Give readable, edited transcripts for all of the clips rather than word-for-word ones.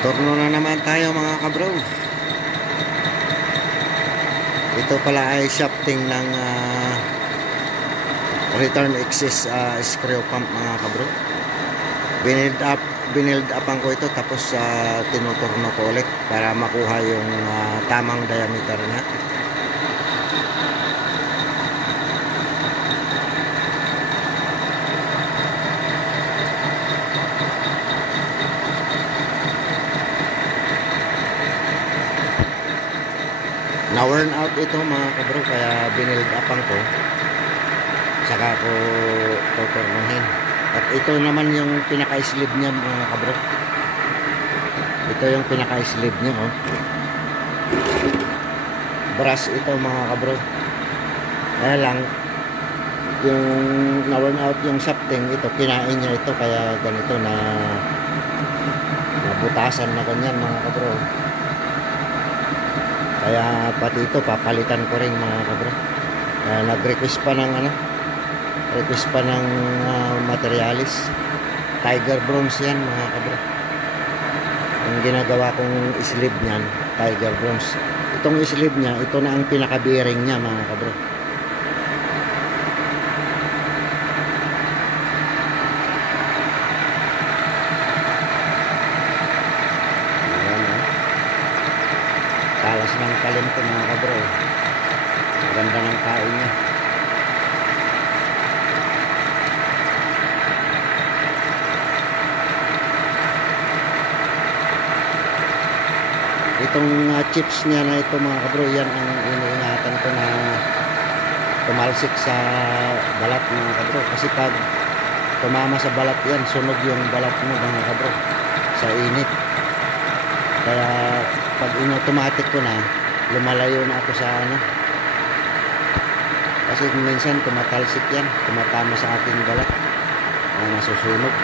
Turno na naman tayo mga kabro. Ito pala ay shafting ng return axis screw pump mga kabro. Binild upan ko ito, tapos tinuturno ko ulit para makuha yung tamang diameter niya. Na-worn out ito mga kabro, kaya binild upan ko, saka ko tuturnuhin. At ito naman yung pinaka-sleeve niya mga kabro. Ito yung pinaka-sleeve niya, oh. Brass ito mga kabro. Kaya lang yung na-worn out yung shafting, ito kinain niya ito, kaya ganito na nabutasan na ganyan mga kabro. Kaya pati ito papalitan ko rin mga kabro. Nag-request pa ng request pa ng materialis. Tiger bronze yan mga kabro. Ang ginagawa kong sleeve niyan, tiger bronze. Itong sleeve niya, ito na ang pinaka-bearing niya mga kabro. Talas ng kalim ito mga kabro. Maganda ng kain niya. Itong chips niya na ito mga kabro, yan ang iniingatan ko na tumalsik sa balat mga kabro. Kasi pag tumama sa balat yan, sunog yung balat mo mga kabro sa init. Kaya pag in-automatic ko na, lumalayo na ako sa kasi minsan tumatalsik yan, tumatama sa aking balat, nasusunog.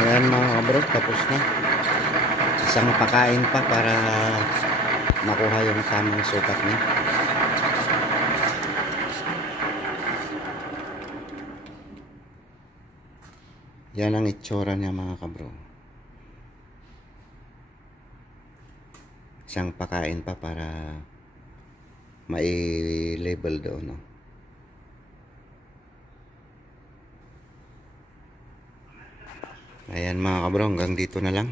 Ayan mga kabro, tapos na. Isang pakain pa para makuha yung tamang sukat niya. Yan ang itsura niya mga kabro. Isang pakain pa para mai-label doon, no? Ayan mga kabro, hanggang dito na lang.